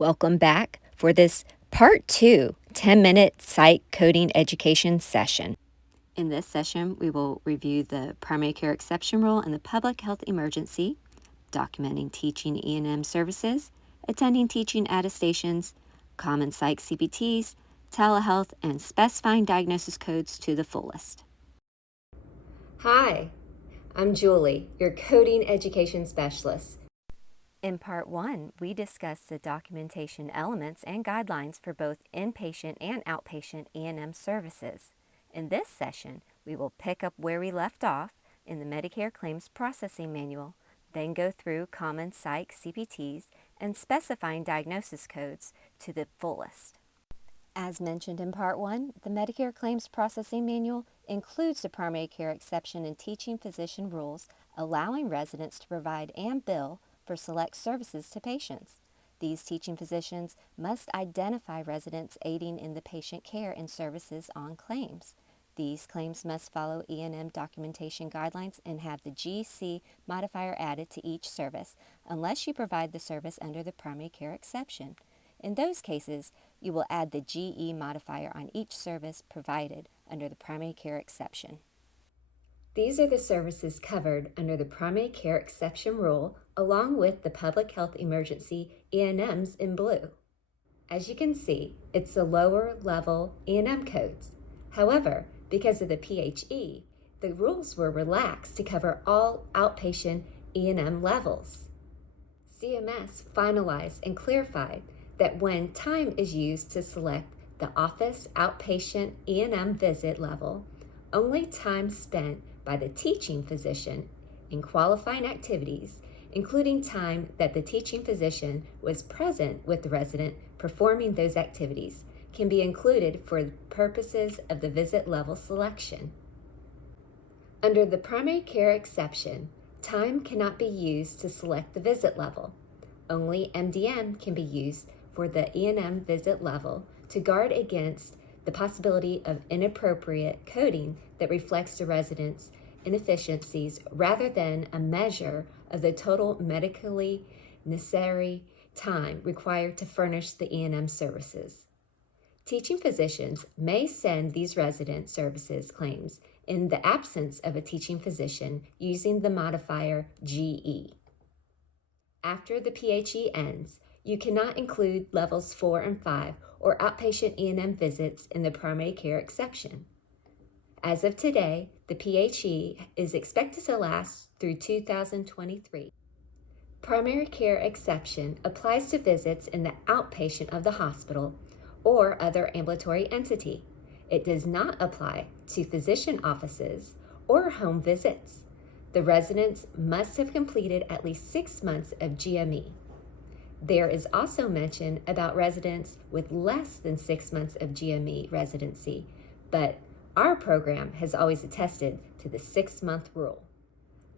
Welcome back for this Part 2 10-minute Psych Coding Education Session. In this session, we will review the primary care exception rule in the public health emergency, documenting teaching E&M services, attending teaching attestations, common psych CPTs, telehealth, and specifying diagnosis codes to the fullest. Hi, I'm Julie, your coding education specialist. In Part 1, we discussed the documentation elements and guidelines for both inpatient and outpatient E&M services. In this session, we will pick up where we left off in the Medicare Claims Processing Manual, then go through common psych CPTs and specifying diagnosis codes to the fullest. As mentioned in Part 1, the Medicare Claims Processing Manual includes the primary care exception and teaching physician rules allowing residents to provide and bill for select services to patients. These teaching physicians must identify residents aiding in the patient care and services on claims. These claims must follow E&M documentation guidelines and have the GC modifier added to each service unless you provide the service under the primary care exception. In those cases, you will add the GE modifier on each service provided under the primary care exception. These are the services covered under the primary care exception rule, along with the public health emergency E&Ms in blue. As you can see, it's the lower level E&M codes. However, because of the PHE, the rules were relaxed to cover all outpatient E&M levels. CMS finalized and clarified that when time is used to select the office outpatient E&M visit level, only time spent by the teaching physician in qualifying activities, including time that the teaching physician was present with the resident performing those activities, can be included for purposes of the visit level selection. Under the primary care exception, time cannot be used to select the visit level. Only MDM can be used for the E&M visit level to guard against the possibility of inappropriate coding that reflects the resident's inefficiencies rather than a measure of the total medically necessary time required to furnish the E&M services. Teaching physicians may send these resident services claims in the absence of a teaching physician using the modifier GE. After the PHE ends, you cannot include levels 4 and 5 or outpatient E&M visits in the primary care exception. As of today, the PHE is expected to last through 2023. Primary care exception applies to visits in the outpatient of the hospital or other ambulatory entity. It does not apply to physician offices or home visits. The residents must have completed at least 6 months of GME. There is also mention about residents with less than 6 months of GME residency, but our program has always attested to the 6-month rule.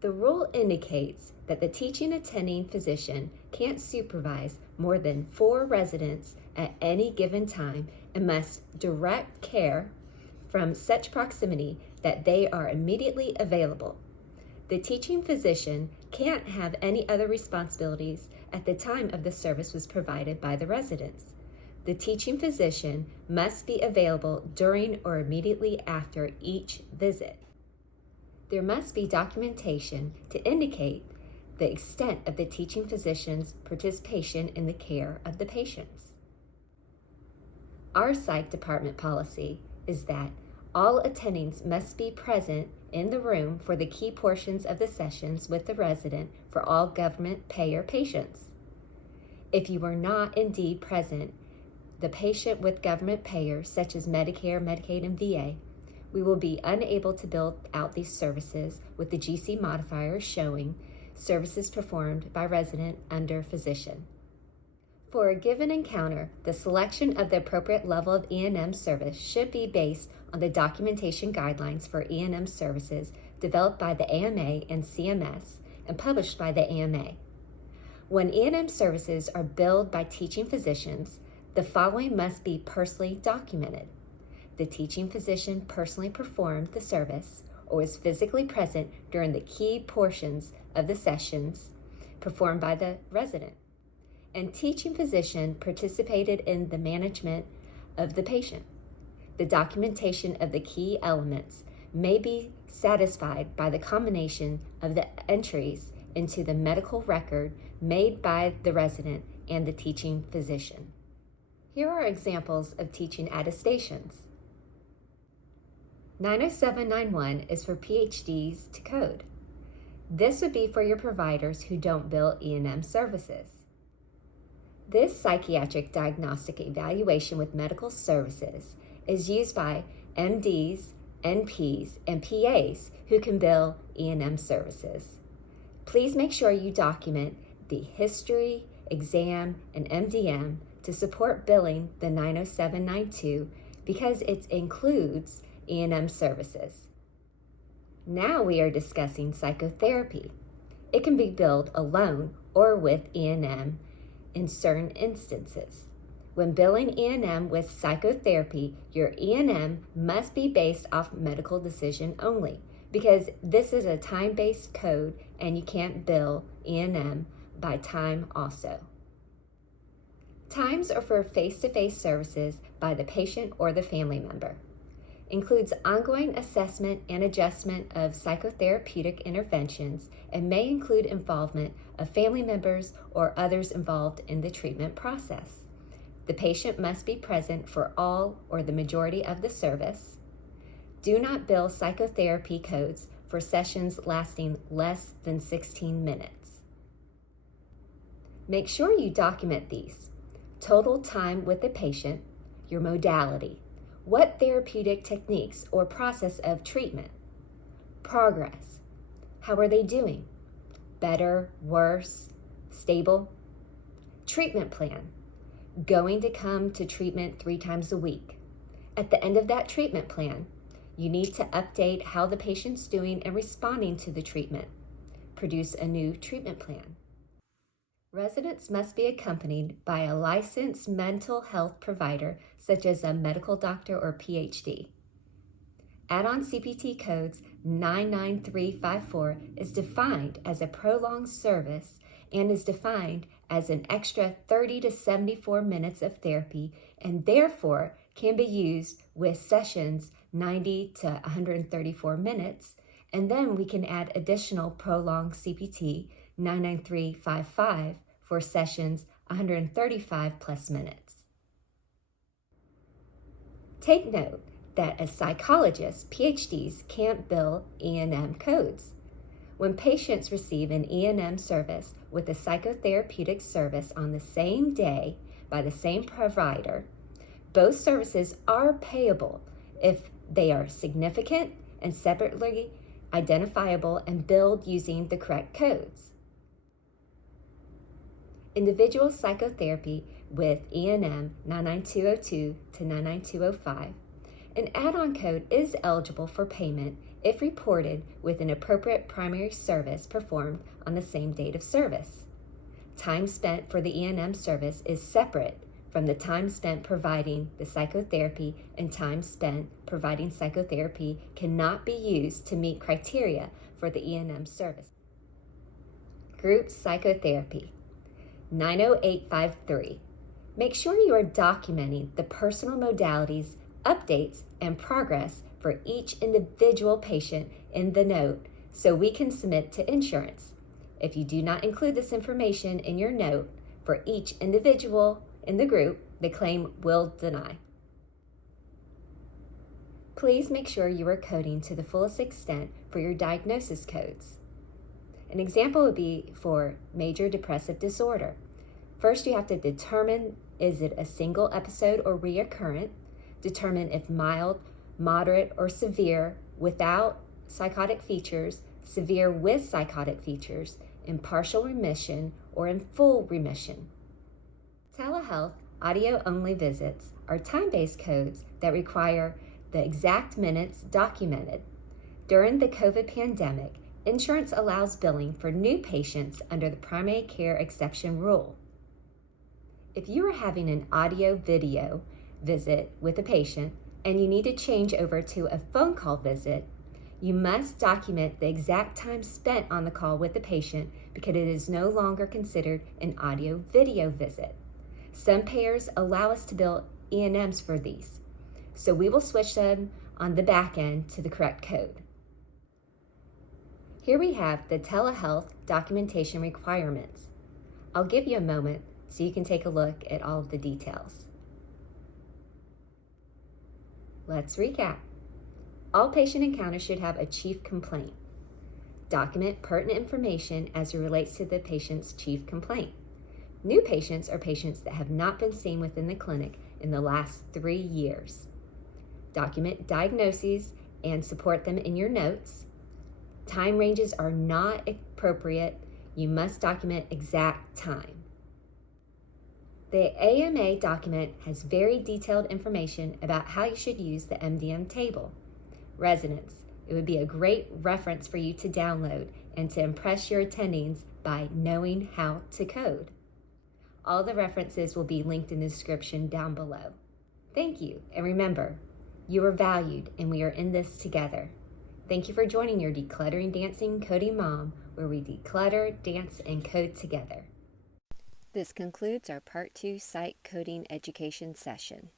The rule indicates that the teaching attending physician can't supervise more than 4 residents at any given time and must direct care from such proximity that they are immediately available. The teaching physician can't have any other responsibilities at the time of the service was provided by the residents. The teaching physician must be available during or immediately after each visit. There must be documentation to indicate the extent of the teaching physician's participation in the care of the patients. Our psych department policy is that all attendings must be present in the room for the key portions of the sessions with the resident for all government payer patients. If you are not indeed present, the patient with government payers such as Medicare, Medicaid, and VA, we will be unable to build out these services with the GC modifier showing services performed by resident under physician. For a given encounter, the selection of the appropriate level of E&M service should be based on the documentation guidelines for E&M services developed by the AMA and CMS and published by the AMA. When E&M services are billed by teaching physicians, the following must be personally documented. The teaching physician personally performed the service or was physically present during the key portions of the sessions performed by the resident. and teaching physician participated in the management of the patient. The documentation of the key elements may be satisfied by the combination of the entries into the medical record made by the resident and the teaching physician. Here are examples of teaching attestations. 90791 is for PhDs to code. This would be for your providers who don't bill E&M services. This psychiatric diagnostic evaluation with medical services is used by MDs, NPs, and PAs who can bill E&M services. Please make sure you document the history, exam, and MDM to support billing the 90792 because it includes E&M services. Now we are discussing psychotherapy. It can be billed alone or with E&M in certain instances. When billing E&M with psychotherapy, your E&M must be based off medical decision only because this is a time-based code and you can't bill E&M by time also. Times are for face-to-face services by the patient or the family member. Includes ongoing assessment and adjustment of psychotherapeutic interventions and may include involvement of family members or others involved in the treatment process. The patient must be present for all or the majority of the service. Do not bill psychotherapy codes for sessions lasting less than 16 minutes. Make sure you document these. Total time with the patient, your modality, what therapeutic techniques or process of treatment, progress, how are they doing, better, worse, stable, treatment plan, going to come to treatment 3 times a week. At the end of that treatment plan, you need to update how the patient's doing and responding to the treatment. Produce a new treatment plan. Residents must be accompanied by a licensed mental health provider, such as a medical doctor or PhD. Add-on CPT codes 99354 is defined as a prolonged service and is defined as an extra 30 to 74 minutes of therapy and therefore can be used with sessions 90 to 134 minutes, and then we can add additional prolonged CPT 99355 for sessions 135 plus minutes. Take note that as psychologists, PhDs can't bill E&M codes. When patients receive an E&M service with a psychotherapeutic service on the same day by the same provider, both services are payable if they are significant and separately identifiable and billed using the correct codes. Individual psychotherapy with E&M 99202 to 99205. An add-on code is eligible for payment if reported with an appropriate primary service performed on the same date of service. Time spent for the E&M service is separate from the time spent providing the psychotherapy, and time spent providing psychotherapy cannot be used to meet criteria for the E&M service. Group psychotherapy 90853. Make sure you are documenting the personal modalities, updates, and progress for each individual patient in the note so we can submit to insurance. If you do not include this information in your note for each individual in the group, the claim will deny. Please make sure you are coding to the fullest extent for your diagnosis codes. An example would be for major depressive disorder. First, you have to determine, is it a single episode or reoccurrent? Determine if mild, moderate, or severe without psychotic features, severe with psychotic features, in partial remission, or in full remission. Telehealth audio-only visits are time-based codes that require the exact minutes documented. During the COVID pandemic, insurance allows billing for new patients under the primary care exception rule. If you are having an audio-video visit with a patient and you need to change over to a phone call visit, You must document the exact time spent on the call with the patient because it is no longer considered an audio-video visit. Some payers allow us to bill E&Ms for these, so we will switch them on the back end to the correct code. Here we have the telehealth documentation requirements. I'll give you a moment so you can take a look at all of the details. Let's recap. All patient encounters should have a chief complaint. Document pertinent information as it relates to the patient's chief complaint. New patients are patients that have not been seen within the clinic in the last 3 years. Document diagnoses and support them in your notes. Time ranges are not appropriate. You must document exact time. The AMA document has very detailed information about how you should use the MDM table. Residents, it would be a great reference for you to download and to impress your attendings by knowing how to code. All the references will be linked in the description down below. Thank you, and remember, you are valued and we are in this together. Thank you for joining your Decluttering Dancing Coding Mom, where we declutter, dance, and code together. This concludes our Part 2 Psych Coding Education Session.